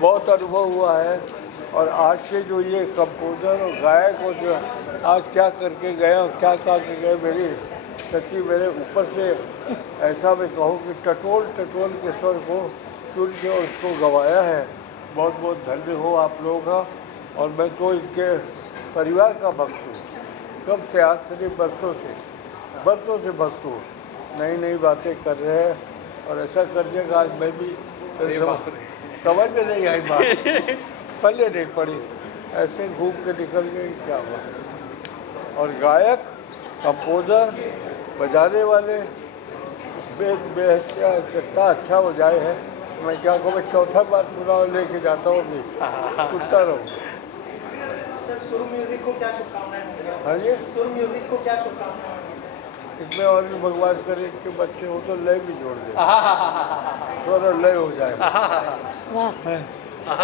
बहुत अनुभव हुआ है। और आज से जो ये कंपोज़र और गायक और जो आज क्या करके गए और क्या करके गए, मेरी सच्ची मेरे ऊपर से ऐसा मैं कहूँ कि टटोल के स्वर को चुन के और उसको गवाया है। बहुत बहुत धन्य हो आप लोगों का। और मैं तो इनके परिवार का भक्त हूँ, कब से, आज से बरसों से भक्त हूँ। नई नई बातें कर रहे हैं और ऐसा करने का आज मैं भी समझ में नहीं आई बात, पल्ले नहीं पड़ी, ऐसे घूम के निकल गई, क्या बात। और गायक, कंपोज़र, बजाने वाले कितना अच्छा बजाए है। मैं क्या कहूँ, मैं चौथा बार चुनाव लेके जाता हूँ, अभी सुनता रहूँ। सर, सुर म्यूजिक को क्या शुभकामनाएं? हाँ जी, सुर म्यूजिक को क्या शुभकामनाएं? इसमें और भी भगवान करे कि बच्चे हो तो लय भी जोड़ दे, थोड़ा लय हो जाए,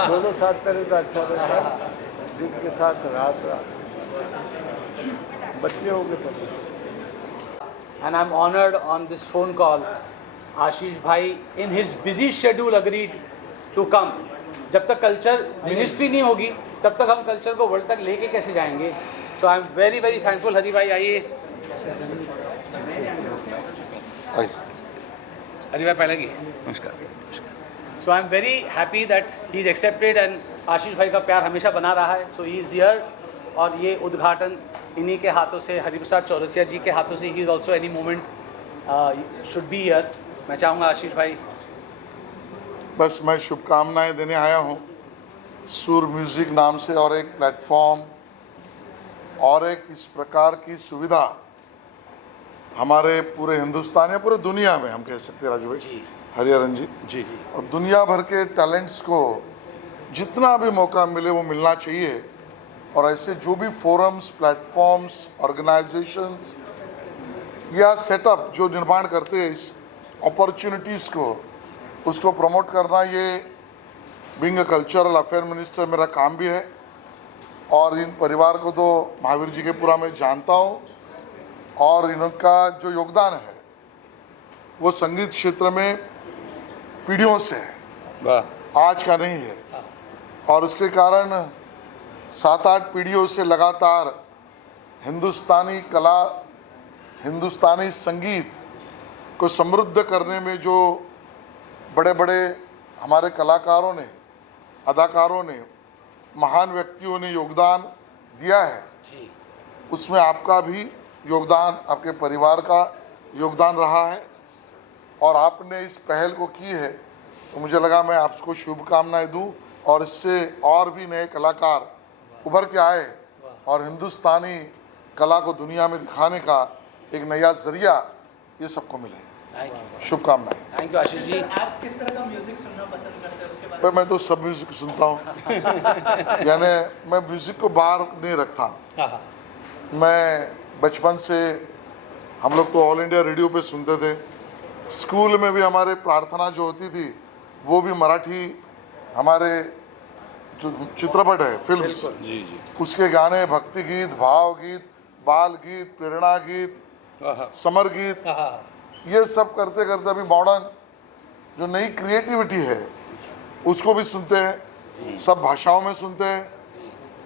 दोनों साथ करें तो अच्छा रहता है। दिन के साथ रात बच्चे होंगे तो। And I'm honored on this phone call. आशीष भाई in his busy schedule agreed to come. जब तक कल्चर मिनिस्ट्री नहीं होगी तब तक हम कल्चर को वर्ल्ड तक लेके कैसे जाएंगे? So I'm very very thankful. हरी भाई आइए। हरी भाई पहले की नमस्कार। So I'm very happy that he's accepted and आशीष भाई का प्यार हमेशा बना रहा है। So he is here और ये उद्घाटन इन्हीं के हाथों से, हरिप्रसाद चौरसिया जी के हाथों से, he is also any moment should be here. मैं चाहूँगा आशीष भाई। बस मैं शुभकामनाएं देने आया हूँ सुर म्यूज़िक नाम से और एक प्लेटफॉर्म और एक इस प्रकार की सुविधा हमारे पूरे हिंदुस्तान या पूरे दुनिया में, हम कह सकते हैं राजू भाई, हरिहरन जी, और दुनिया भर के टैलेंट्स को जितना भी मौका मिले वो मिलना चाहिए। और ऐसे जो भी फोरम्स, प्लेटफॉर्म्स, ऑर्गेनाइजेशंस या सेटअप जो निर्माण करते हैं इस अपॉर्चुनिटीज़ को, उसको प्रमोट करना, ये being a cultural affair minister मेरा काम भी है। और इन परिवार को तो महावीर जी के पूरा मैं जानता हूँ और इनका जो योगदान है वो संगीत क्षेत्र में पीढ़ियों से है, आज का नहीं है। और उसके कारण 7-8 पीढ़ियों से लगातार हिंदुस्तानी कला, हिंदुस्तानी संगीत को समृद्ध करने में जो बड़े बड़े हमारे कलाकारों ने, अदाकारों ने, महान व्यक्तियों ने योगदान दिया है, उसमें आपका भी योगदान, आपके परिवार का योगदान रहा है। और आपने इस पहल को की है तो मुझे लगा मैं आपको शुभकामनाएं दूं और इससे और भी नए कलाकार उभर के आए और हिंदुस्तानी कला को दुनिया में दिखाने का एक नया जरिया ये सबको मिले। शुभकामनाएं। Thank you Ashish ji. आप किस तरह का म्यूजिक सुनना पसंद करते हैं, उसके बारे में? मैं तो सब म्यूज़िक सुनता हूँ यानी मैं म्यूज़िक को बाहर नहीं रखता। मैं बचपन से, हम लोग तो ऑल इंडिया रेडियो पे सुनते थे, स्कूल में भी हमारे प्रार्थना जो होती थी वो भी मराठी, हमारे जो चित्रपट है, फिल्म्स, उसके गाने, भक्ति गीत, भाव गीत, बाल गीत, प्रेरणा गीत, समर गीत, ये सब करते करते अभी मॉडर्न जो नई क्रिएटिविटी है उसको भी सुनते हैं, सब भाषाओं में सुनते हैं।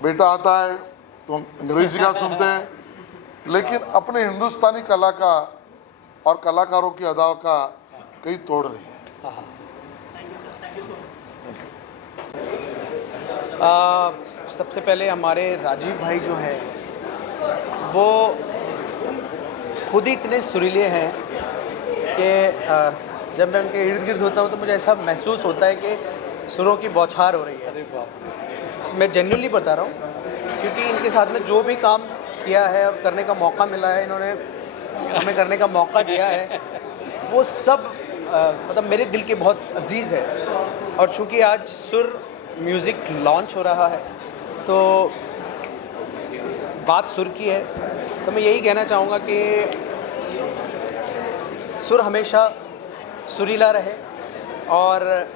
बेटा आता है तो अंग्रेजी का सुनते हैं, लेकिन अपने हिंदुस्तानी कला का और कलाकारों की अदाओं का कहीं तोड़ नहीं है। सबसे पहले हमारे राजीव भाई जो हैं वो खुद ही इतने सुरीले हैं कि जब मैं उनके इर्द गिर्द होता हूँ तो मुझे ऐसा महसूस होता है कि सुरों की बौछार हो रही है। अरे बाप, मैं जेन्युइनली बता रहा हूँ, क्योंकि इनके साथ में जो भी काम किया है और करने का मौका मिला है, इन्होंने हमें करने का मौका दिया है, वो सब मतलब मेरे दिल के बहुत अजीज़ है। और चूँकि आज सुर म्यूज़िक लॉन्च हो रहा है तो बात सुर की है, तो मैं यही कहना चाहूँगा कि सुर हमेशा सुरीला रहे और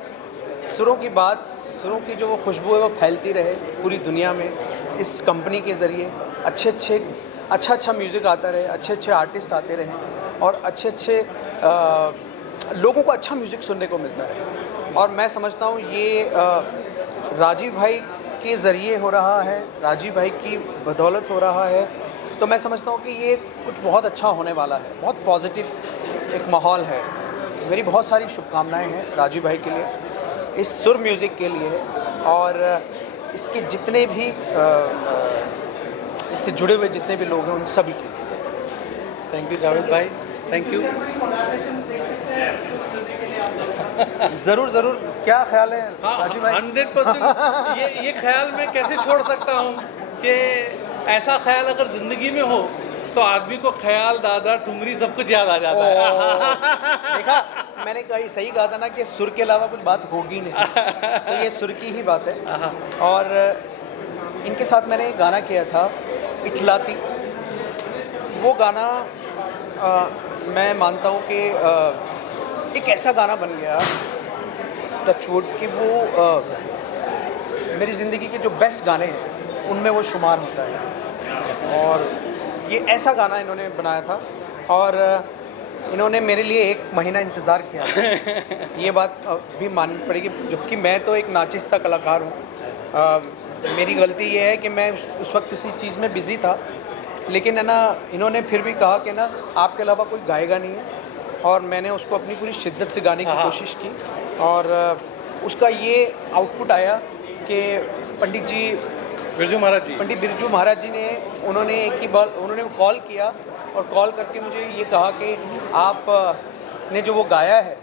सुरों की बात, सुरों की जो वो खुशबू है वो फैलती रहे पूरी दुनिया में। इस कंपनी के ज़रिए अच्छा म्यूज़िक आता रहे, अच्छे आर्टिस्ट आते रहें और अच्छे लोगों को अच्छा म्यूज़िक सुनने को मिलता रहे। और मैं समझता हूँ ये राजीव भाई के ज़रिए हो रहा है, राजीव भाई की बदौलत हो रहा है, तो मैं समझता हूँ कि ये कुछ बहुत अच्छा होने वाला है, बहुत पॉजिटिव एक माहौल है। मेरी बहुत सारी शुभकामनाएं हैं राजीव भाई के लिए, इस सुर म्यूज़िक के लिए और इसके जितने भी इससे जुड़े हुए जितने भी लोग हैं उन सभी के लिए। थैंक यू जावेद भाई, थैंक यू। ज़रूर ज़रूर, क्या ख्याल है राजीव भाई? 100% ये ख्याल मैं कैसे छोड़ सकता हूँ कि ऐसा ख्याल अगर ज़िंदगी में हो तो आदमी को ख्याल, दादा, ठुमरी सब कुछ याद आ जाता है। देखा, मैंने कही सही कहा था ना कि सुर के अलावा कुछ बात होगी नहीं, तो ये सुर की ही बात है। और इनके साथ मैंने एक गाना किया था इठलाती, वो गाना मैं मानता हूँ कि एक ऐसा गाना बन गया टचवुड कि वो मेरी ज़िंदगी के जो बेस्ट गाने हैं उनमें वो शुमार होता है। और ये ऐसा गाना इन्होंने बनाया था और इन्होंने मेरे लिए 1 महीना इंतज़ार किया। ये बात भी माननी पड़ेगी, जबकि मैं तो एक नाचिस सा कलाकार हूँ। मेरी गलती ये है कि मैं उस वक्त किसी चीज़ में बिज़ी था, लेकिन है ना इन्होंने फिर भी कहा कि ना आपके अलावा कोई गाएगा नहीं है, और मैंने उसको अपनी पूरी शिद्दत से गाने की कोशिश की और उसका ये आउटपुट आया कि पंडित बिरजू महाराज जी ने उन्होंने एक ही बार उन्होंने कॉल किया और कॉल करके मुझे ये कहा कि आप ने जो वो गाया है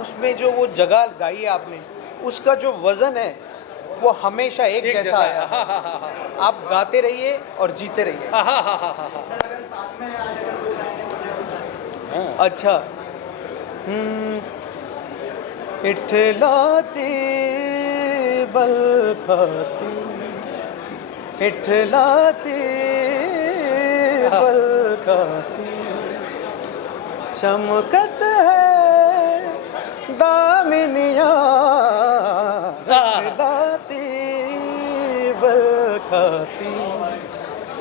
उसमें जो वो जगह गाई है आपने, उसका जो वज़न है वो हमेशा एक जैसा आया। आप गाते रहिए और जीते रहिए। अच्छा, इठलाते बल खाते, इठलाते बल खाते, चमकत है दामिनिया, इठलाते बल खाती,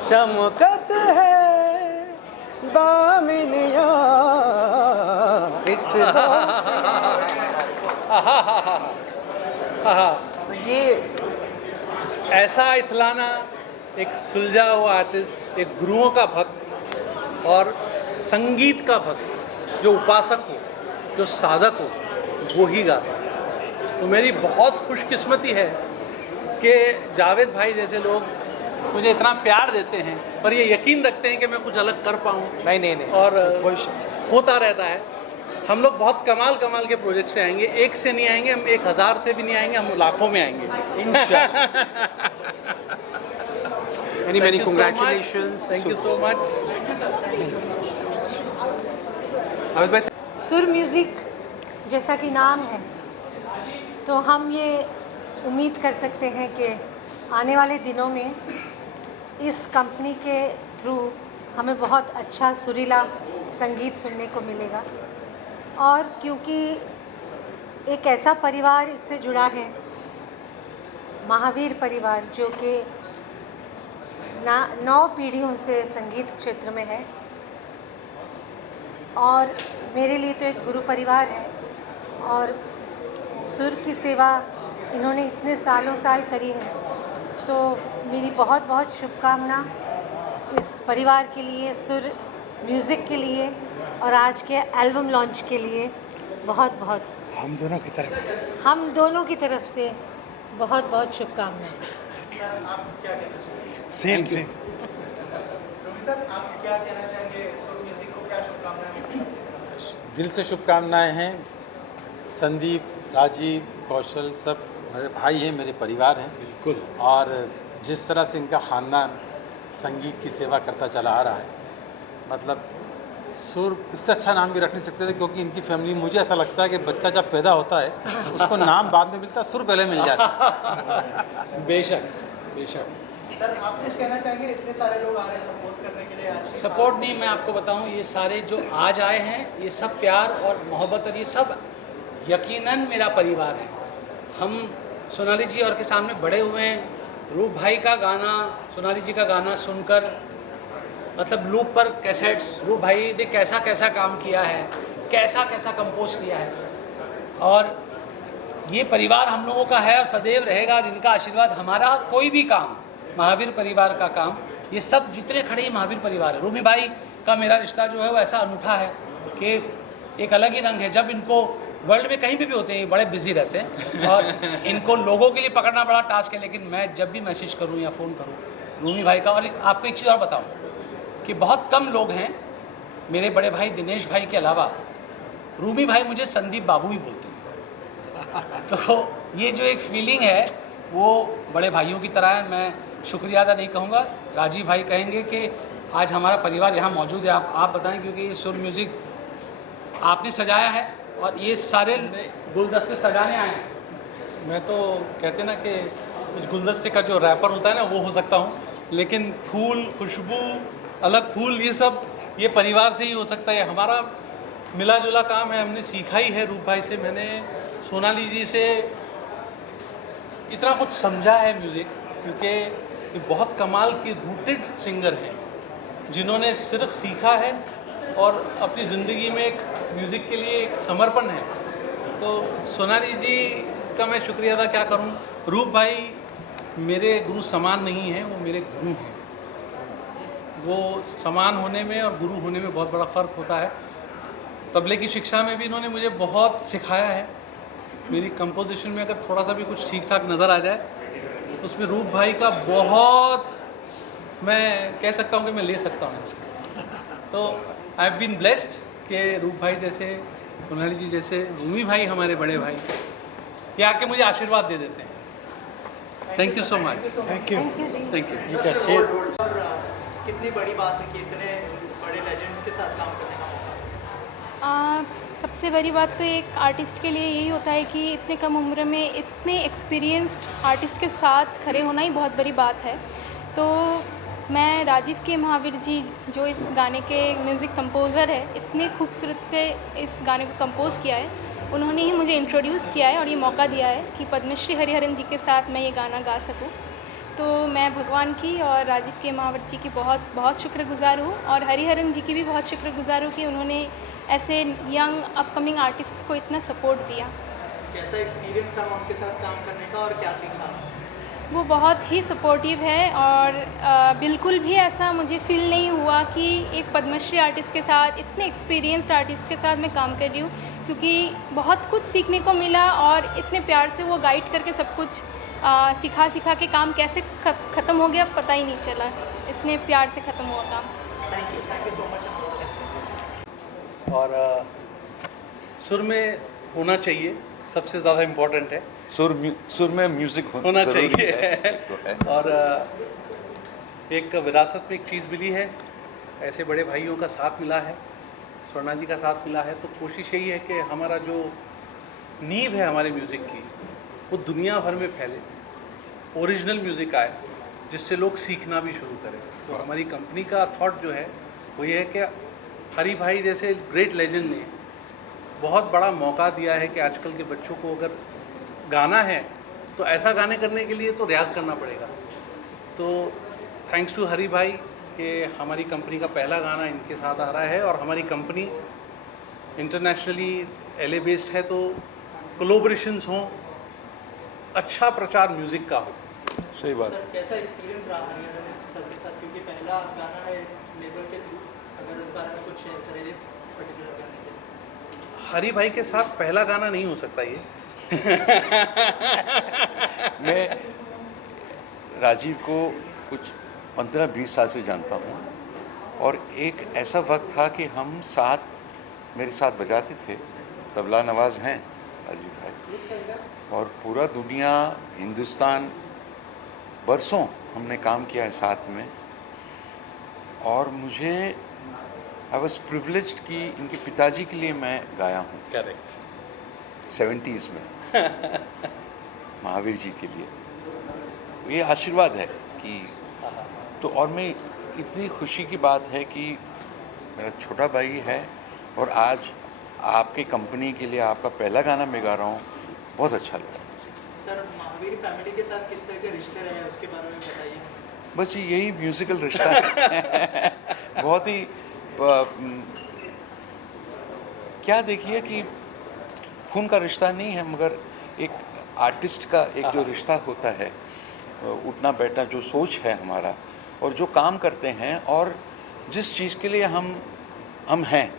चमकत है दामिनिया, ये ऐसा इतलाना, एक सुलझा हुआ आर्टिस्ट, एक गुरुओं का भक्त और संगीत का भक्त, जो उपासक हो, जो साधक हो, वो ही गा सकता है। तो मेरी बहुत खुशकिस्मती है कि जावेद भाई जैसे लोग मुझे इतना प्यार देते हैं, पर ये यकीन रखते हैं कि मैं कुछ अलग कर पाऊँ। नहीं और होता रहता है। हम लोग बहुत कमाल के प्रोजेक्ट से आएंगे, एक से नहीं आएंगे, हम 1000 से भी नहीं आएंगे, हम लाखों में आएंगे इंशाल्लाह। Many congratulations. Thank you so much. सुर म्यूज़िक जैसा कि नाम है, तो हम ये उम्मीद कर सकते हैं कि आने वाले दिनों में इस कंपनी के थ्रू हमें बहुत अच्छा सुरीला संगीत सुनने को मिलेगा। और क्योंकि एक ऐसा परिवार इससे जुड़ा है, महावीर परिवार, जो कि 9 पीढ़ियों से संगीत क्षेत्र में है और मेरे लिए तो एक गुरु परिवार है, और सुर की सेवा इन्होंने इतने साल करी है, तो मेरी बहुत बहुत शुभकामना इस परिवार के लिए, सुर म्यूज़िक के लिए और आज के एल्बम लॉन्च के लिए बहुत बहुत हम दोनों की तरफ से बहुत बहुत शुभकामनाएं। सेम सर, आप क्या कहना चाहेंगे? सुर म्यूजिक को क्या शुभकामनाएं? दिल से शुभकामनाएं हैं। संदीप, राजीव, कौशल सब मेरे भाई हैं, मेरे परिवार हैं। बिल्कुल। और जिस तरह से इनका ख़ानदान संगीत की सेवा करता चला आ रहा है, मतलब सुर, इससे अच्छा नाम भी रख नहीं सकते थे, क्योंकि इनकी फैमिली, मुझे ऐसा लगता है कि बच्चा जब पैदा होता है उसको नाम बाद में मिलता है, सुर पहले मिल जाता है। बेशक। सर, आप कुछ कहना चाहेंगे? इतने सारे लोग आ रहे हैं सपोर्ट करने के लिए। सपोर्ट नहीं, मैं आपको बताऊं, ये सारे जो आज आए हैं, ये सब प्यार और मोहब्बत, और ये सब यकीनन मेरा परिवार है। हम सोनाली जी और के सामने बड़े हुए हैं। रूप भाई का गाना, सोनाली जी का गाना सुनकर, मतलब लूप पर कैसेट्स, रूप भाई ने कैसा काम किया है, कैसा कंपोज किया है। और ये परिवार हम लोगों का है और सदैव रहेगा, और इनका आशीर्वाद हमारा कोई भी काम, महावीर परिवार का काम, ये सब जितने खड़े हैं महावीर परिवार है। रूमी भाई का मेरा रिश्ता जो है वो ऐसा अनूठा है कि एक अलग ही रंग है। जब इनको वर्ल्ड में कहीं पे भी होते हैं बड़े बिजी रहते हैं और इनको लोगों के लिए पकड़ना बड़ा टास्क है, लेकिन मैं जब भी मैसेज करूं या फ़ोन करूं रूमी भाई का। और आपको एक चीज़ और बताऊं कि बहुत कम लोग हैं मेरे बड़े भाई दिनेश भाई के अलावा रूमी भाई मुझे संदीप बाबू ही बोलते हैं। तो ये जो एक फीलिंग है वो बड़े भाइयों की तरह है। मैं शुक्रिया अदा नहीं कहूँगा, राजीव भाई कहेंगे कि आज हमारा परिवार यहाँ मौजूद है। आप बताएं, क्योंकि ये सुर म्यूज़िक आपने सजाया है और ये सारे गुलदस्ते सजाने आए हैं। मैं तो कहते ना कि कुछ गुलदस्ते का जो रैपर होता है ना वो हो सकता हूँ, लेकिन फूल, खुशबू, अलग फूल, ये सब ये परिवार से ही हो सकता है। हमारा मिला जुला काम है, हमने सीखा ही है रूप भाई से। मैंने सोनाली जी से इतना कुछ समझा है म्यूज़िक, क्योंकि ये बहुत कमाल की रूटेड सिंगर हैं जिन्होंने सिर्फ सीखा है और अपनी ज़िंदगी में एक म्यूज़िक के लिए एक समर्पण है। तो सोनाली जी का मैं शुक्रिया अदा क्या करूं। रूप भाई मेरे गुरु समान नहीं हैं, वो मेरे गुरु हैं। वो समान होने में और गुरु होने में बहुत बड़ा फ़र्क होता है। तबले की शिक्षा में भी इन्होंने मुझे बहुत सिखाया है। मेरी कंपोजिशन में अगर थोड़ा सा भी कुछ ठीक ठाक नज़र आ जाए तो उसमें रूप भाई का बहुत, मैं कह सकता हूँ कि मैं ले सकता हूँ इनसे। तो आई हैव बीन ब्लेस्ड कि रूप भाई जैसे, सोनाली जी जैसे, रूमी भाई हमारे बड़े भाई, ये आके मुझे आशीर्वाद दे देते हैं। Thank you so much. Thank you. Thank you. और कितनी बड़ी बात है कि इतने बड़े लेजेंड्स के साथ काम करने का मौका। सबसे बड़ी बात तो एक आर्टिस्ट के लिए यही होता है कि इतने कम उम्र में इतने एक्सपीरियंस्ड आर्टिस्ट के साथ खड़े होना ही बहुत बड़ी बात है। तो मैं राजीव के महावीर जी जो इस गाने के म्यूज़िक कंपोज़र है, इतने खूबसूरत से इस गाने को कंपोज़ किया है, उन्होंने ही मुझे इंट्रोड्यूस किया है और ये मौका दिया है कि पद्मश्री हरिहरन जी के साथ मैं ये गाना गा सकूं। तो मैं भगवान की और राजीव के महावीर जी की बहुत बहुत शुक्रगुजार हूँ, और हरिहरन जी की भी बहुत शुक्रगुजार हूँ कि उन्होंने ऐसे यंग अपकमिंग आर्टिस्ट्स को इतना सपोर्ट दिया। कैसा एक्सपीरियंस रहा उनके साथ काम करने का और क्या सीखा? वो बहुत ही सपोर्टिव है और बिल्कुल भी ऐसा मुझे फील नहीं हुआ कि एक पद्मश्री आर्टिस्ट के साथ, इतने एक्सपीरियंस्ड आर्टिस्ट के साथ मैं काम कर रही हूँ, क्योंकि बहुत कुछ सीखने को मिला और इतने प्यार से वो गाइड करके सब कुछ सिखा के काम कैसे ख़त्म हो गया पता ही नहीं चला। इतने प्यार से ख़त्म हुआ काम। Thank you so much. और सुर में होना चाहिए, सबसे ज़्यादा इम्पोर्टेंट है। सुर में म्यूजिक होना जरूरी चाहिए है, तो है। और एक विरासत में एक चीज़ मिली है, ऐसे बड़े भाइयों का साथ मिला है, स्वर्णा जी का साथ मिला है। तो कोशिश यही है कि हमारा जो नींव है हमारे म्यूज़िक की वो दुनिया भर में फैले, ओरिजिनल म्यूज़िक आए जिससे लोग सीखना भी शुरू करें। तो हमारी कंपनी का थॉट जो है वो ये है कि हरी भाई जैसे ग्रेट लेजेंड ने बहुत बड़ा मौका दिया है कि आजकल के बच्चों को अगर गाना है तो ऐसा गाने करने के लिए तो रियाज़ करना पड़ेगा। तो थैंक्स टू हरी भाई कि हमारी कंपनी का पहला गाना इनके साथ आ रहा है, और हमारी कंपनी इंटरनेशनली LA बेस्ड है, तो कोलैबोरेशंस हों, अच्छा प्रचार म्यूज़िक का हो। सही बात। सर कैसा एक्सपीरियंस रहा हरियाणा सर के साथ, क्योंकि पहला गाना है इस लेवल के थ्रू, अगर उस बारे में कुछ शेयर करें इस पर्टिकुलर गाने के? हरी भाई के साथ पहला गाना नहीं हो सकता ये। मैं राजीव को कुछ 15-20 साल से जानता हूँ, और एक ऐसा वक्त था कि हम साथ, मेरे साथ बजाते थे। तबला नवाज हैं राजीव भाई, और पूरा दुनिया, हिंदुस्तान, बरसों हमने काम किया है साथ में। और मुझे आई वॉज प्रिविलेज्ड कि इनके पिताजी के लिए मैं गाया हूँ। करेक्ट। 70s में महावीर जी के लिए। ये आशीर्वाद है कि, तो और मैं, इतनी खुशी की बात है कि मेरा छोटा भाई है और आज आपके कंपनी के लिए आपका पहला गाना मैं गा रहा हूँ, बहुत अच्छा लगा। सर महावीर फैमिली के साथ किस तरह के रिश्ते रहे हैं उसके बारे में बताइए। बस यही म्यूज़िकल रिश्ता है। बहुत ही क्या, देखिए कि खून का रिश्ता नहीं है, मगर एक आर्टिस्ट का एक जो रिश्ता होता है, उठना बैठना, जो सोच है हमारा और जो काम करते हैं और जिस चीज़ के लिए हम हैं,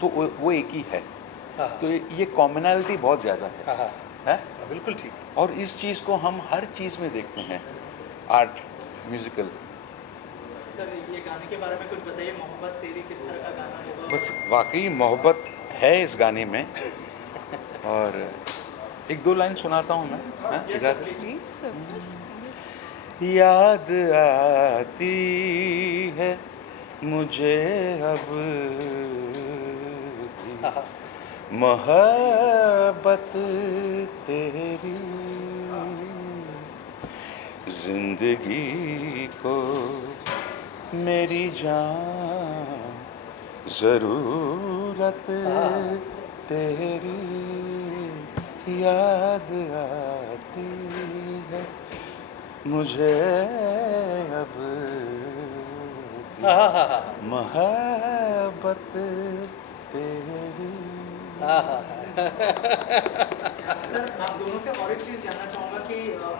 तो वो एक ही है। तो ये कॉमनैलिटी बहुत ज़्यादा है बिल्कुल ठीक। और इस चीज़ को हम हर चीज़ में देखते हैं, आर्ट, म्यूज़िकल। सर ये गाने के बारे में कुछ बताइए, मोहब्बत तेरी किस तरह का गाना होगा? बस वाकई मोहब्बत है इस गाने में। और एक दो लाइन सुनाता हूँ मैं, हाँ, इधर। याद आती है मुझे अब मोहब्बत तेरी, जिंदगी को मेरी जान ज़रूरत तेरी, याद आती है मुझे अब मोहब्बत तेरी। सर आप दोनों से और एक चीज़ जानना चाहूँगा कि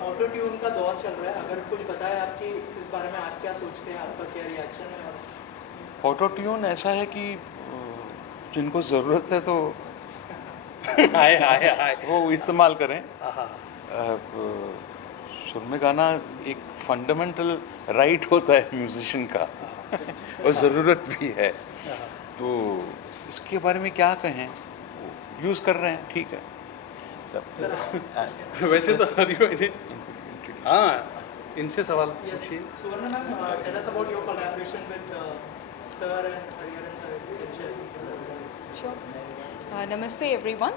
ऑटो ट्यून का दौर चल रहा है, अगर कुछ बताएं आपकी इस बारे में, आप क्या सोचते हैं, आपका क्या रिएक्शन है? ऑटो ट्यून ऐसा है कि जिनको ज़रूरत है तो आए वो इस्तेमाल करें। अब सुर में गाना एक फंडामेंटल राइट होता है म्यूजिशियन का और ज़रूरत भी है, तो इसके बारे में क्या कहें, यूज़ कर रहे हैं, ठीक है। वैसे तो हाँ, इनसे सवाल पूछिए। Suvarna ma'am, tell us about your collaboration with sir and Hariharan sir. If you can share something. Sure. Namaste everyone.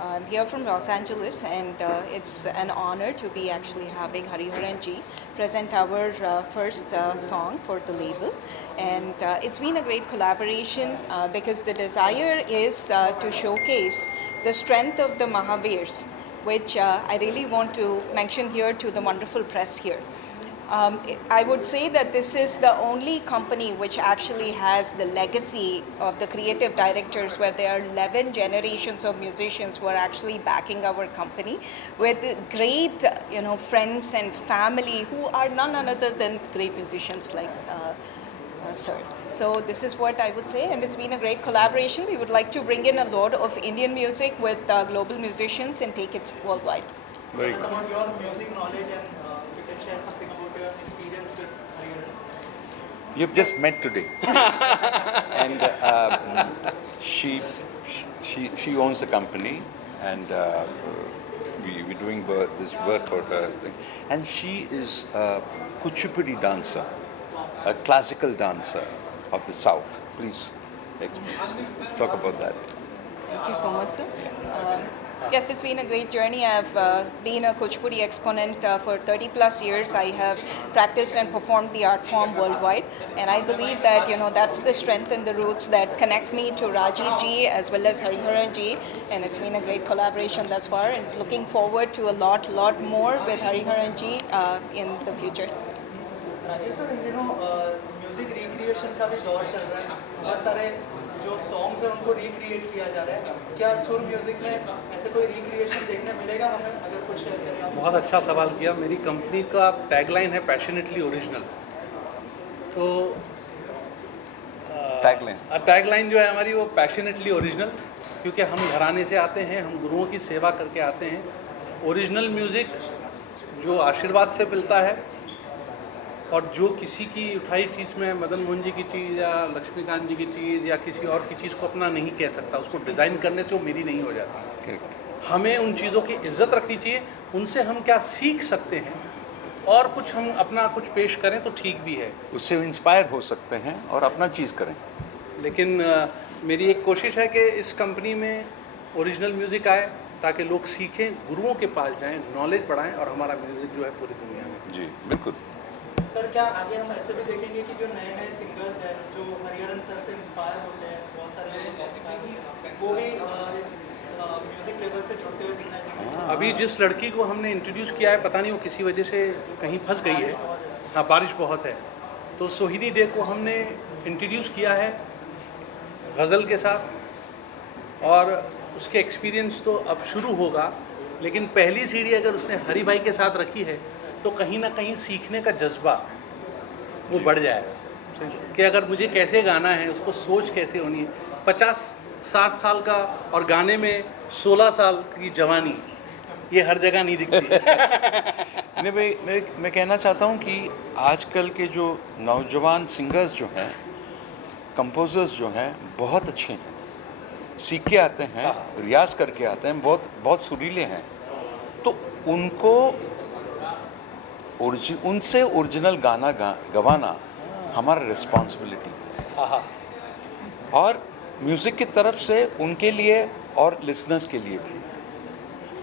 I'm here from Los Angeles, and it's an honor to be actually having Hariharan ji present our first song for the label. And it's been a great collaboration because the desire is to showcase the strength of the Mahavirs, which I really want to mention here to the wonderful press here. I would say that this is the only company which actually has the legacy of the creative directors, where there are 11 generations of musicians who are actually backing our company with great, friends and family who are none other than great musicians like sir. So this is what I would say, and it's been a great collaboration. We would like to bring in a lot of Indian music with global musicians and take it worldwide. Very Tell us good. about your music knowledge, and if you can share something about your experience with Hariharan sir. You've just met today, and she owns the company, and we're doing this work for her, and she is a Kuchipudi dancer, a classical dancer of the South. Please talk about that. Thank you so much, sir. Yes, it's been a great journey. I've been a Kuchipudi exponent for 30 plus years. I have practiced and performed the art form worldwide, and I believe that that's the strength and the roots that connect me to Rajiv ji as well as Hariharan ji, and it's been a great collaboration thus far, and looking forward to a lot more with Hariharan ji in the future. Rajiv sir, इन दिनों music recreation का भी दौर चल रहा है, बहुत सारे जो सॉन्ग्स हैं उनको रिक्रिएट किया जा रहा है, क्या सुर म्यूजिक में ऐसे कोई रिक्रिएशन देखने मिलेगा हमें? अगर कुछ शेयर करें आप। बहुत अच्छा सवाल किया। मेरी कंपनी का टैगलाइन है पैशनेटली ओरिजिनल। तो टैगलाइन जो है हमारी वो पैशनेटली ओरिजिनल, क्योंकि हम घराने से आते हैं, हम गुरुओं की सेवा करके आते हैं। ओरिजिनल म्यूज़िक जो आशीर्वाद से मिलता है, और जो किसी की उठाई चीज़ में मदन मोहन जी की चीज़ या लक्ष्मीकांत जी की चीज़ या किसी और की चीज़ को अपना नहीं कह सकता, उसको डिज़ाइन करने से वो मेरी नहीं हो जाती। हमें उन चीज़ों की इज्जत रखनी चाहिए, उनसे हम क्या सीख सकते हैं और कुछ हम अपना कुछ पेश करें तो ठीक भी है, उससे इंस्पायर हो सकते हैं और अपना चीज़ करें। लेकिन मेरी एक कोशिश है कि इस कंपनी में ओरिजिनल म्यूज़िक आए ताकि लोग सीखें, गुरुओं के पास जाएं, नॉलेज बढ़ाएं और हमारा म्यूज़िक जो है पूरी दुनिया में। जी बिल्कुल। सर क्या आगे हम ऐसे भी देखेंगे कि जो नए नए सिंगर्स हैं जो हरिहरन सर से इंस्पायर होते हैं, बहुत सारे लोग वो भी इस म्यूजिक लेवल से जुड़ते हुए दिखना चाहिए? अभी जिस लड़की को हमने इंट्रोड्यूस किया है, पता नहीं वो किसी वजह से कहीं फंस गई है। हाँ, बारिश बहुत है, तो सोहिनी डे को हमने इंट्रोड्यूस किया है गज़ल के साथ, और उसके एक्सपीरियंस तो अब शुरू होगा। लेकिन पहली सीढ़ी अगर उसने हरि भाई के साथ रखी है तो कहीं ना कहीं सीखने का जज्बा वो बढ़ जाएगा कि अगर मुझे कैसे गाना है, उसको सोच कैसे होनी है। 50-60 साल का और गाने में 16 साल की जवानी, ये हर जगह नहीं दिखती। नहीं भाई, मैं कहना चाहता हूँ कि आजकल के जो नौजवान सिंगर्स जो हैं, कंपोजर्स जो हैं, बहुत अच्छे हैं, सीख के आते हैं, रियाज करके आते हैं, बहुत सुरीले हैं। तो उनको उनसे ओरिजिनल गाना गवाना हमारा रिस्पॉन्सिबिलिटी है, और म्यूज़िक की तरफ से उनके लिए और लिसनर्स के लिए भी।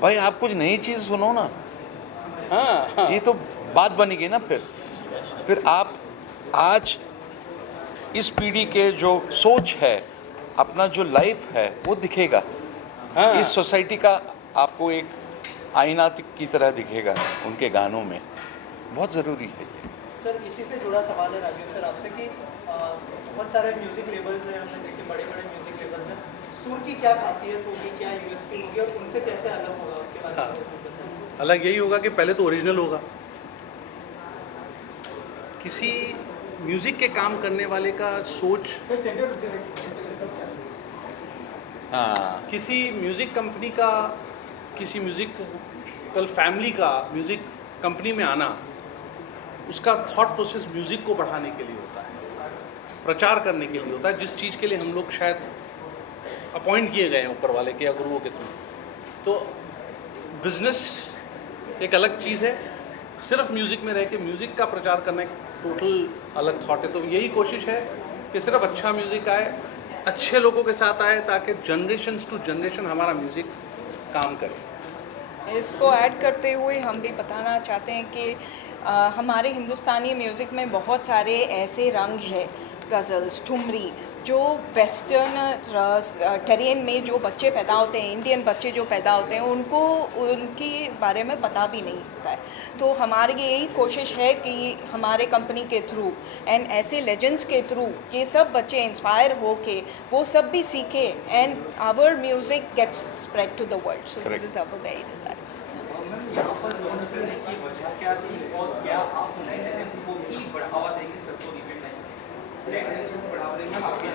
भाई आप कुछ नई चीज़ सुनो ना, ये तो बात बनेगी ना। फिर आप आज इस पीढ़ी के जो सोच है, अपना जो लाइफ है, वो दिखेगा। इस सोसाइटी का आपको एक आईना की तरह दिखेगा उनके गानों में। बहुत ज़रूरी है ये। सर इसी से जुड़ा सवाल है राजीव सर आपसे कि बहुत सारे म्यूज़िक लेबल्स हैं, हमने देखे बड़े बड़े म्यूज़िक लेबल्स हैं, सुर की क्या खासियत होगी, क्या यूएसपी होगी और उनसे कैसे अलग होगा, उसके बारे में बताएं। अलग यही होगा कि पहले तो ओरिजिनल होगा। किसी म्यूज़िक के काम करने वाले का सोच, किसी म्यूज़िक कंपनी का, किसी म्यूज़िकल फैमिली का म्यूज़िक कंपनी में आना, उसका थॉट प्रोसेस म्यूज़िक को बढ़ाने के लिए होता है, प्रचार करने के लिए होता है, जिस चीज़ के लिए हम लोग शायद अपॉइंट किए गए हैं ऊपर वाले के या गुरुओं के थ्रू। तो बिजनेस एक अलग चीज़ है, सिर्फ म्यूज़िक में रह के म्यूज़िक का प्रचार करना एक टोटल अलग थॉट है। तो यही कोशिश है कि सिर्फ अच्छा म्यूज़िक आए, अच्छे लोगों के साथ आए, ताकि जनरेशन टू जनरेशन हमारा म्यूज़िक काम करे। इसको ऐड करते हुए हम भी बताना चाहते हैं कि हमारे हिंदुस्तानी म्यूज़िक में बहुत सारे ऐसे रंग हैं, गज़ल्स, ठुमरी, जो वेस्टर्न टेरेन में जो बच्चे पैदा होते हैं, इंडियन बच्चे जो पैदा होते हैं, उनको उनके बारे में पता भी नहीं होता है। तो हमारी यही कोशिश है कि हमारे कंपनी के थ्रू एंड ऐसे लेजेंड्स के थ्रू ये सब बच्चे इंस्पायर हो के वो सब भी सीखे and our music gets spread to the world. So this is our very desire. यहाँ पर लॉन्च करने की वजह क्या थी और क्या आप नए टैलेंट्स को भी बढ़ावा देंगे? सबको नए टैलेंट्स को बढ़ावा देंगे आपके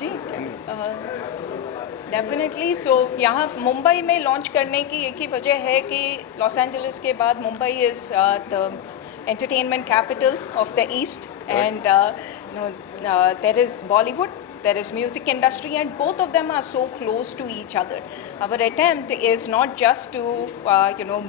जी डेफिनेटली। सो यहाँ मुंबई में लॉन्च करने की एक ही वजह है कि लॉस एंजलिस के बाद Mumbai is the entertainment capital of the East, and there is Bollywood, there is music industry, and both of them are so close to each other. Our attempt is not just to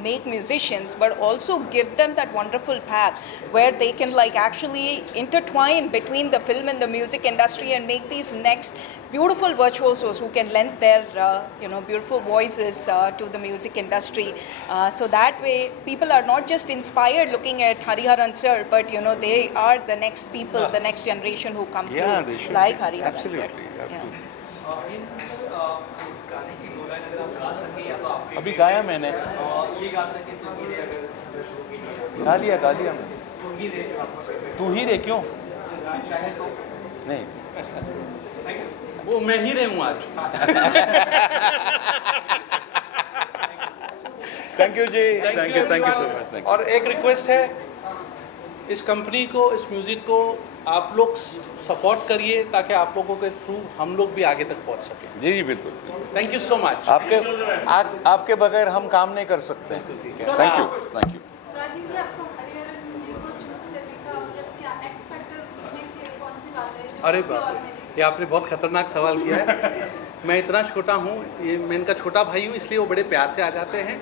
make musicians, but also give them that wonderful path where they can actually intertwine between the film and the music industry and make these next beautiful virtuosos who can lend their beautiful voices to the music industry. So that way people are not just inspired looking at Hariharan sir, but they are the next people, the next generation who come through like Hariharan sir. अभी गाया मैंने, गा लिया मैंने। तू ही रे क्यों? नहीं, वो मैं ही रहूँ आज। Thank you ji, thank you so much. और एक रिक्वेस्ट है, इस कंपनी को, इस म्यूज़िक को आप लोग सपोर्ट करिए ताकि आप लोगों के थ्रू हम लोग भी आगे तक पहुंच सकें। जी जी बिल्कुल। Thank you so much. आपके बगैर हम काम नहीं कर सकते हैं। Thank you. राजीव जी, आपको हरिहरन जी को चूज करने का मतलब क्या एक्स फैक्टर में कौन सी बात है जो अरे बाप रे, ये आपने बहुत खतरनाक सवाल किया है। मैं इतना छोटा हूँ, ये मैं इनका छोटा भाई हूँ, इसलिए वो बड़े प्यार से आ जाते हैं।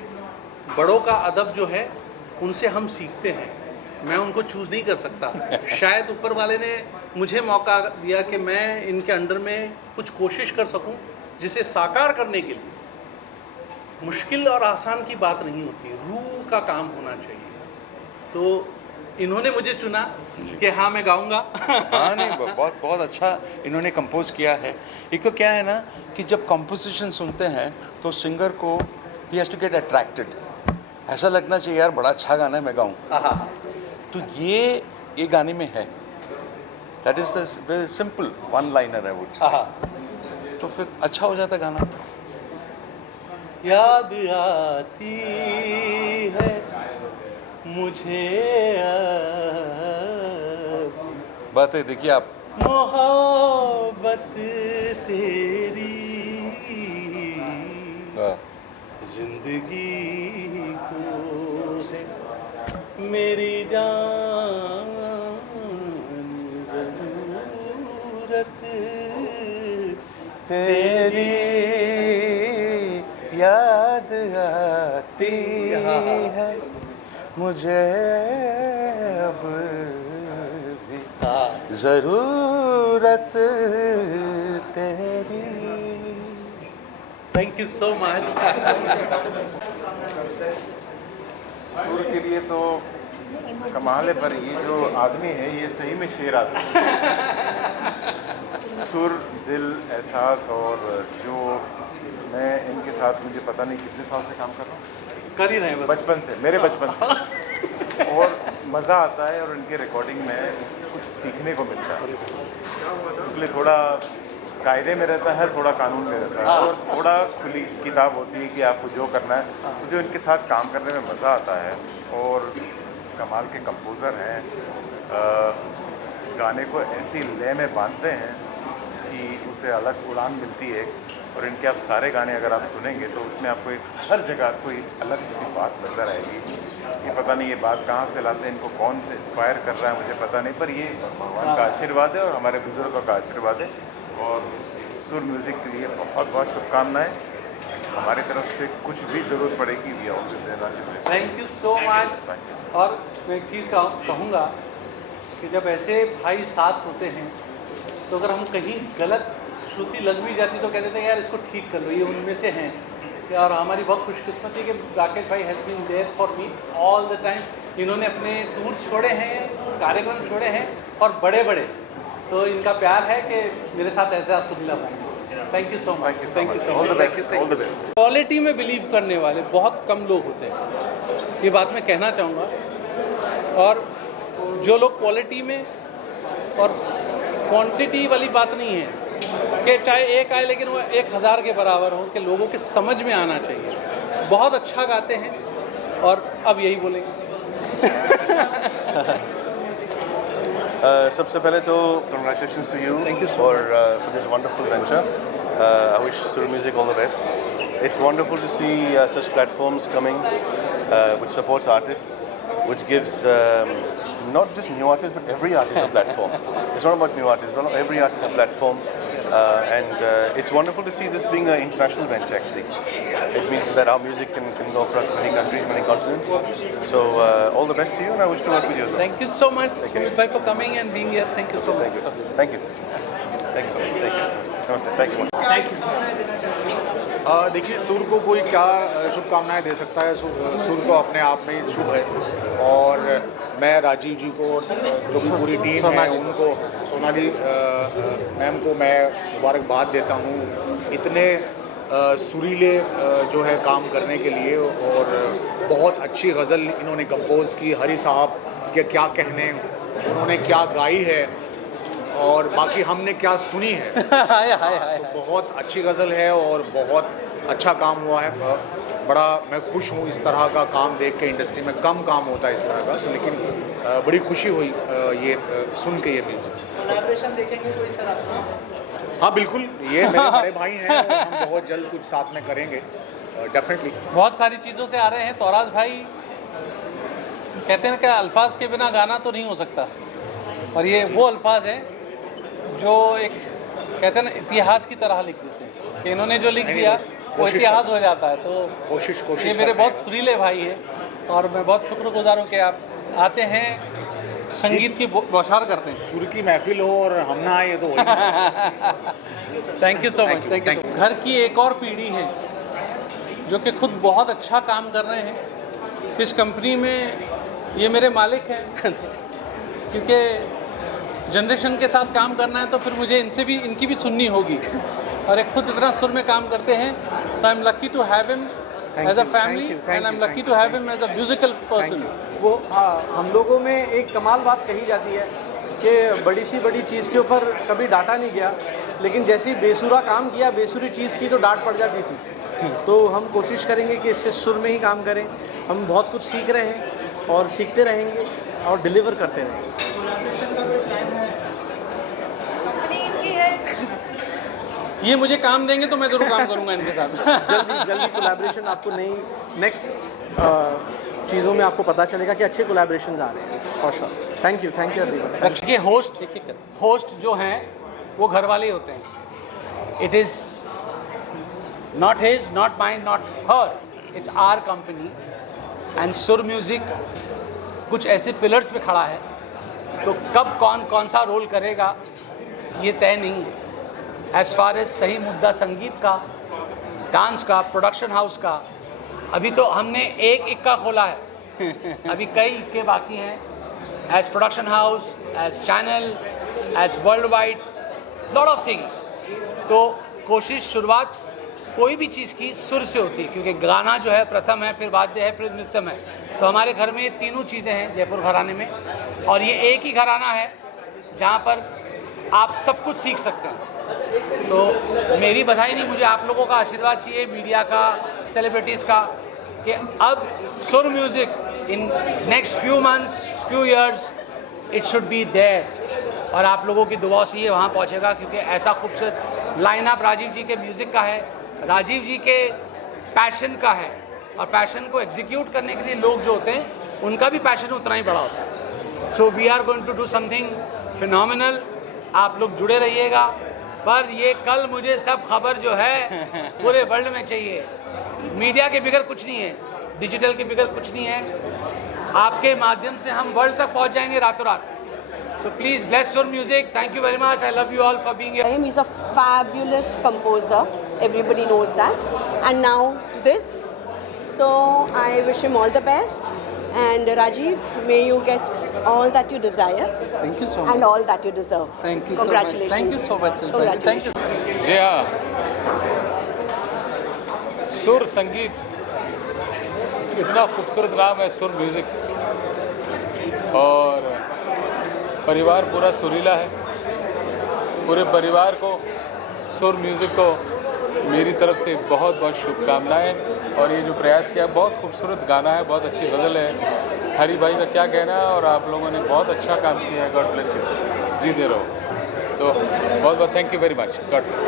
बड़ों का अदब जो है उनसे हम सीखते हैं, मैं उनको चूज़ नहीं कर सकता। शायद ऊपर वाले ने मुझे मौका दिया कि मैं इनके अंडर में कुछ कोशिश कर सकूं, जिसे साकार करने के लिए मुश्किल और आसान की बात नहीं होती, रूह का काम होना चाहिए। तो इन्होंने मुझे चुना कि हाँ मैं गाऊंगा। हाँ नहीं, बहुत अच्छा इन्होंने कंपोज किया है। एक तो क्या है ना कि जब कंपोजिशन सुनते हैं तो सिंगर को he has to get attracted, ऐसा लगना चाहिए यार बड़ा अच्छा गाना है, मैं गाऊँ। तो ये गाने में है। That is the very simple one liner है वो, तो फिर अच्छा हो जाता गाना। याद आती है मुझे अब बात है, देखिए आप मोहब्बत तेरी जिंदगी को है मेरी जान जरूरत तेरी याद आती है मुझे अब भी ज़रूरत तेरी। Thank you so much. सुर के लिए तो कमाल है, पर ये जो आदमी है ये सही में शेर आदमी है। सुर, दिल, एहसास, और जो मैं इनके साथ मुझे पता नहीं कितने साल से काम कर रहा हूँ, कर ही रहे हैं बचपन से, मेरे बचपन से, और मज़ा आता है और इनके रिकॉर्डिंग में कुछ सीखने को मिलता है। इसलिए थोड़ा कायदे में रहता है, थोड़ा कानून में रहता है, और थोड़ा खुली किताब होती है कि आपको जो करना है। तो जो इनके साथ काम करने में मज़ा आता है, और कमाल के कंपोज़र हैं, गाने को ऐसी लय में बांधते हैं कि उसे अलग उड़ान मिलती है। और इनके आप सारे गाने अगर आप सुनेंगे तो उसमें आपको एक हर जगह कोई अलग सी बात नज़र आएगी। ये पता नहीं ये बात कहाँ से लाते हैं, इनको कौन से इंस्पायर कर रहा है मुझे पता नहीं, पर ये भगवान का आशीर्वाद है और हमारे बुज़ुर्गों का आशीर्वाद है। और सुर म्यूज़िक के लिए बहुत बहुत शुभकामनाएँ। हमारी तरफ से कुछ भी ज़रूरत पड़ेगी we always there. Thank you so much. और मैं एक चीज़ कहूँगा कि जब ऐसे भाई साथ होते हैं तो अगर हम कहीं गलत श्रुति लग भी जाती तो कहते थे यार इसको ठीक कर लो, ये उनमें से हैं। और हमारी बहुत खुशकिस्मती है कि राकेश भाई has been there for me all the time. इन्होंने अपने टूर्स छोड़े हैं, कार्यक्रम छोड़े हैं, और बड़े बड़े, तो इनका प्यार है कि मेरे साथ ऐसा सुनीला भाई। Thank you so much. Thank you so much. Quality में बिलीव करने वाले बहुत कम लोग होते हैं, ये बात मैं कहना चाहूँगा। और जो लोग क्वालिटी में, और क्वांटिटी वाली बात नहीं है कि चाहे एक आए लेकिन वो 1000 के बराबर हो, कि लोगों के समझ में आना चाहिए। बहुत अच्छा गाते हैं और अब यही बोलेंगे। सबसे पहले तो congratulations to you for this wonderful venture. I wish Sur Music all the best. It's wonderful to see such platforms coming which supports artists, which gives not just new artists but every artist a platform. It's not about new artists, but every artist a platform. And it's wonderful to see this being an international venture actually. It means that our music can go across many countries, many continents. So all the best to you, and I wish to work with you as well. Thank you so much for coming and being here. Thank you so much. Thank you. Thank you so much. Take care. Namaste. Thanks so much. देखिए, सुर को कोई क्या शुभकामनाएं दे सकता है। सुर तो अपने आप में ही शुभ है, और मैं राजीव जी को, जो पूरी टीम है उनको, सोनाली मैम को मैं मुबारकबाद देता हूँ इतने सुरीले जो है काम करने के लिए। और बहुत अच्छी गज़ल इन्होंने कंपोज़ की। हरी साहब के क्या कहने, उन्होंने क्या गाई है और बाकी हमने क्या सुनी है। तो बहुत अच्छी गज़ल है और बहुत अच्छा काम हुआ है। बड़ा मैं खुश हूँ इस तरह का काम देख के। इंडस्ट्री में कम काम होता है इस तरह का, लेकिन बड़ी खुशी हुई ये सुन के ये म्यूज़िक। कोलैबोरेशन देखेंगे कोई सर आप? हाँ बिल्कुल, ये मेरे बड़े भाई हैं और हम बहुत जल्द कुछ साथ में करेंगे डेफिनेटली। बहुत सारी चीज़ों से आ रहे हैं। तौराज भाई कहते हैं कि अल्फाज के बिना गाना तो नहीं हो सकता, और ये वो अल्फाज हैं जो एक कहते हैं ना इतिहास की तरह लिख देते हैं, कि इन्होंने जो लिख दिया वो इतिहास हो जाता है। तो कोशिश ये मेरे बहुत सुरीले भाई हैं, और मैं बहुत शुक्रगुजार हूँ कि आप आते हैं, संगीत की बौछार करते हैं। सुर की महफिल हो और हम ना आए तो thank you so much. Thank you. घर की एक और पीढ़ी है जो कि खुद बहुत अच्छा काम कर रहे हैं इस कंपनी में। ये मेरे मालिक हैं क्योंकि जनरेशन के साथ काम करना है तो फिर मुझे इनकी भी सुननी होगी, और एक खुद इतना सुर में काम करते हैं। So I am lucky to have him as a family, and I am lucky to have him as a musical person. वो हम लोगों में एक कमाल बात कही जाती है कि बड़ी सी बड़ी चीज़ के ऊपर कभी डांटा नहीं गया, लेकिन जैसे ही बेसुरा काम किया, बेसुरी चीज़ की तो डांट पड़ जाती थी। तो हम कोशिश करेंगे कि इससे सुर में ही काम करें। हम बहुत कुछ सीख रहे हैं और सीखते रहेंगे और डिलीवर करते रहेंगे। ये मुझे काम देंगे तो मैं ज़रूर काम करूँगा इनके साथ। जल्दी कोलैबोरेशन आपको नई नेक्स्ट चीज़ों में आपको पता चलेगा कि अच्छे कोलैबोरेशन आ रहे हैं for sure. Thank you everyone. देखिए होस्ट जो हैं वो घर वाले ही होते हैं। It is not his, not mine, not her, it's our company and Sur music कुछ ऐसे पिलर्स पे खड़ा है, तो कब कौन सा रोल करेगा ये तय नहीं है। एज़ फार एज सही मुद्दा संगीत का, डांस का, प्रोडक्शन हाउस का, अभी तो हमने एक इक्का खोला है, अभी कई इक्के बाकी हैं। As production house, as channel, as world wide, lot of things. तो कोशिश शुरुआत कोई भी चीज़ की सुर से होती है, क्योंकि गाना जो है प्रथम है, फिर वाद्य है, फिर नृत्यम है। तो हमारे घर में ये तीनों चीज़ें हैं जयपुर घराने में, और ये एक ही घराना है जहाँ पर आप सब कुछ सीख सकते हैं। तो मेरी बधाई नहीं, मुझे आप लोगों का आशीर्वाद चाहिए, मीडिया का, सेलिब्रिटीज़ का, कि अब Sur music in next few months, few years it should be there, और आप लोगों की दुआओं से ये वहाँ पहुँचेगा, क्योंकि ऐसा खूबसूरत लाइनअप राजीव जी के म्यूज़िक का है, राजीव जी के पैशन का है, और पैशन को एग्जीक्यूट करने के लिए लोग जो होते हैं उनका भी पैशन उतना ही बड़ा होता है। So we are going to do something phenomenal. आप लोग जुड़े रहिएगा, पर ये कल मुझे सब खबर जो है पूरे वर्ल्ड में चाहिए। मीडिया के बिगड़ कुछ नहीं है, डिजिटल के बिगड़ कुछ नहीं है। आपके माध्यम से हम वर्ल्ड तक पहुंच जाएंगे रातों रात। So please bless your music. Thank you very much. I love you all for being here. He's a fabulous composer. Everybody knows that. And now this. So I wish him all the best. And Rajiv, may you get all that you desire. Thank you so much. And all that you deserve. Thank you Congratulations. so much. Thank you so much. Congratulations. Thank you. जी हाँ, सुर संगीत इतना खूबसूरत नाम है, सुर music, और परिवार पूरा सुरीला है। पूरे परिवार को, सुर म्यूज़िक को मेरी तरफ से बहुत बहुत शुभकामनाएं। और ये जो प्रयास किया, बहुत खूबसूरत गाना है, बहुत अच्छी गज़ल है। हरी भाई का क्या कहना है, और आप लोगों ने बहुत अच्छा काम किया है। गॉड ब्लेस यू, जीते रहो। तो बहुत बहुत thank you very much. God bless.